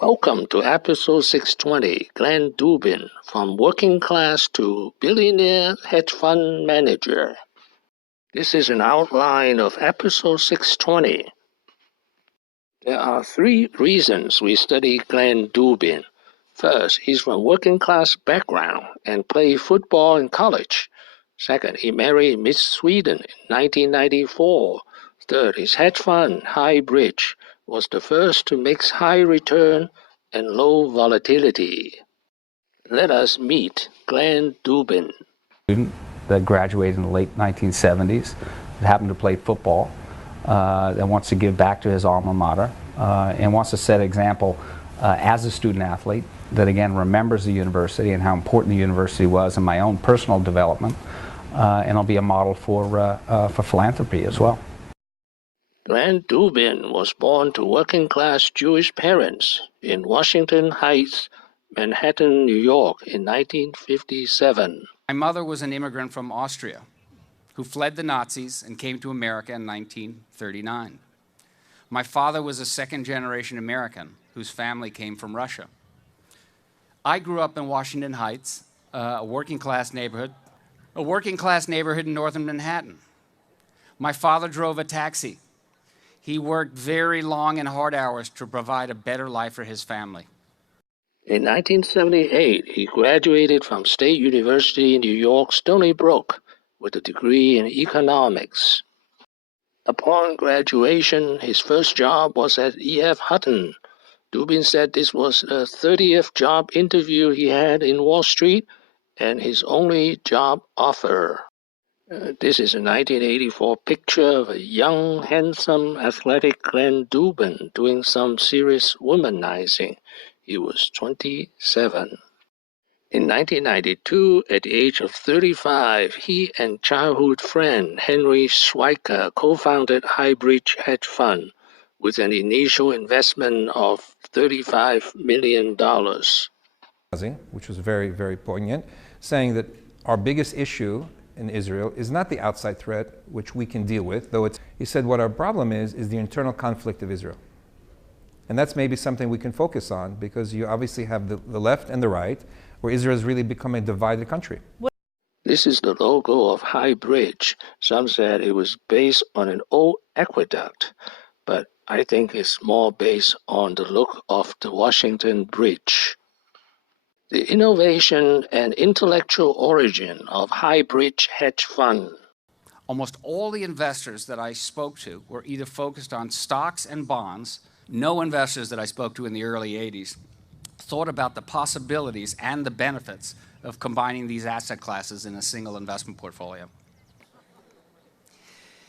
Welcome to episode 620, Glenn Dubin, from working class to billionaire hedge fund manager. This is an outline of episode 620. There are three reasons we study Glenn Dubin. First, he's from working class background and played football in college. Second, he married Miss Sweden in 1994. Third, his hedge fund, HighBridge, was the first to mix high return and low volatility. Let us meet Glenn Dubin. Student that graduated in the late 1970s, that happened to play football, that wants to give back to his alma mater, and wants to set an example as a student athlete that again remembers the university and how important the university was in my own personal development, and I'll be a model for philanthropy as well. Glenn Dubin was born to working-class Jewish parents in Washington Heights, Manhattan, New York in 1957. My mother was an immigrant from Austria who fled the Nazis and came to America in 1939. My father was a second-generation American whose family came from Russia. I grew up in Washington Heights, a working-class neighborhood in northern Manhattan. My father drove a taxi. He worked very long and hard hours to provide a better life for his family. In 1978, he graduated from State University in New York, Stony Brook, with a degree in economics. Upon graduation, his first job was at EF Hutton. Dubin said this was the 30th job interview he had in Wall Street and his only job offer. This is a 1984 picture of a young, handsome, athletic Glenn Dubin doing some serious womanizing. He was 27. In 1992, at the age of 35, he and childhood friend Henry Swieca co-founded HighBridge Hedge Fund with an initial investment of $35 million. Which was very, very poignant, saying that our biggest issue in Israel is not the outside threat, which we can deal with, though he said what our problem is the internal conflict of Israel. And that's maybe something we can focus on, because you obviously have the left and the right, where Israel has really become a divided country. This is the logo of HighBridge. Some said it was based on an old aqueduct, but I think it's more based on the look of the Washington Bridge. The innovation and intellectual origin of HighBridge Hedge Fund. Almost all the investors that I spoke to were either focused on stocks and bonds. No investors that I spoke to in the early 80s thought about the possibilities and the benefits of combining these asset classes in a single investment portfolio.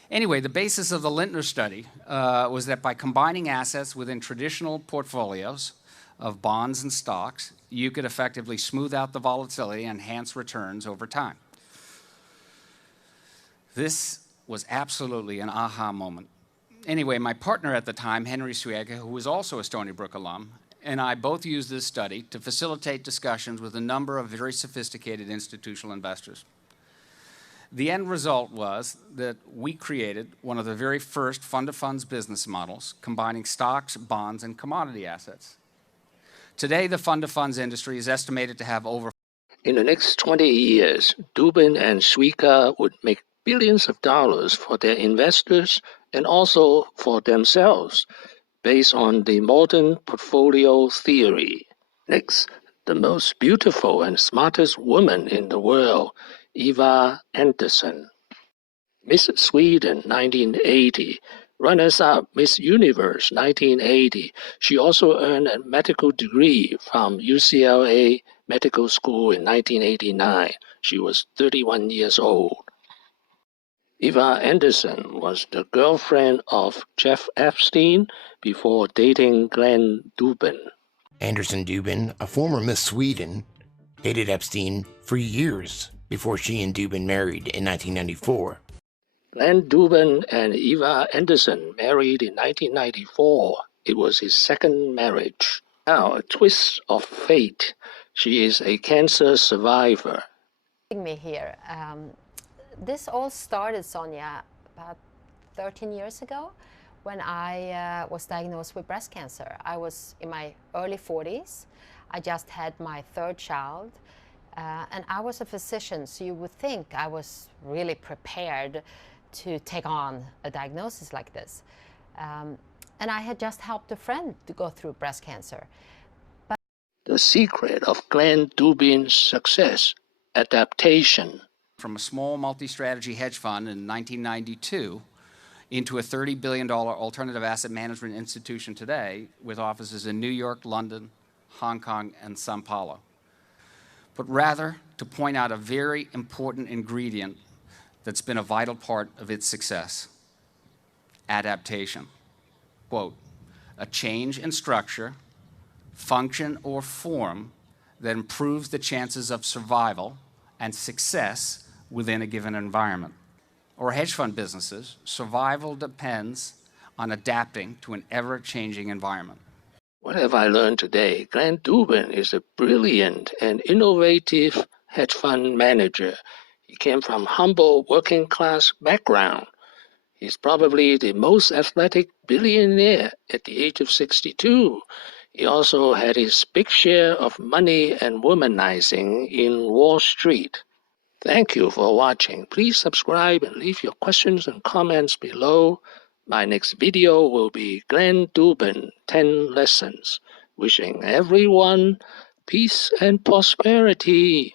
Anyway, the basis of the Lintner study was that by combining assets within traditional portfolios of bonds and stocks, you could effectively smooth out the volatility and enhance returns over time. This was absolutely an aha moment. Anyway, my partner at the time, Henry Swieca, who was also a Stony Brook alum, and I both used this study to facilitate discussions with a number of very sophisticated institutional investors. The end result was that we created one of the very first fund-of-funds business models, combining stocks, bonds, and commodity assets. Today, the fund-of-funds industry is estimated to have over... In the next 20 years, Dubin and Swieca would make billions of dollars for their investors and also for themselves, based on the modern portfolio theory. Next, the most beautiful and smartest woman in the world, Eva Andersson. Miss Sweden, 1980. Runners-up Miss Universe, 1980. She also earned a medical degree from UCLA Medical School in 1989. She was 31 years old. Eva Andersson was the girlfriend of Jeff Epstein before dating Glenn Dubin. Andersson Dubin, a former Miss Sweden, dated Epstein for years before she and Dubin married in 1994. Glenn Dubin and Eva Andersson married in 1994. It was his second marriage. Now, a twist of fate. She is a cancer survivor. Me here. This all started, Sonia, about 13 years ago, when I was diagnosed with breast cancer. I was in my early 40s. I just had my third child. And I was a physician, so you would think I was really prepared to take on a diagnosis like this. And I had just helped a friend to go through breast cancer. The secret of Glenn Dubin's success: adaptation. From a small multi-strategy hedge fund in 1992 into a $30 billion alternative asset management institution today with offices in New York, London, Hong Kong, and Sao Paulo. But rather to point out a very important ingredient that's been a vital part of its success: adaptation. Quote, a change in structure, function, or form that improves the chances of survival and success within a given environment. Or hedge fund businesses, survival depends on adapting to an ever-changing environment. What have I learned today? Glenn Dubin is a brilliant and innovative hedge fund manager. He came from humble working class background. He's probably the most athletic billionaire at the age of 62. He also had his big share of money and womanizing in Wall Street. Thank you for watching. Please subscribe and leave your questions and comments below. My next video will be Glenn Dubin 10 Lessons. Wishing everyone peace and prosperity.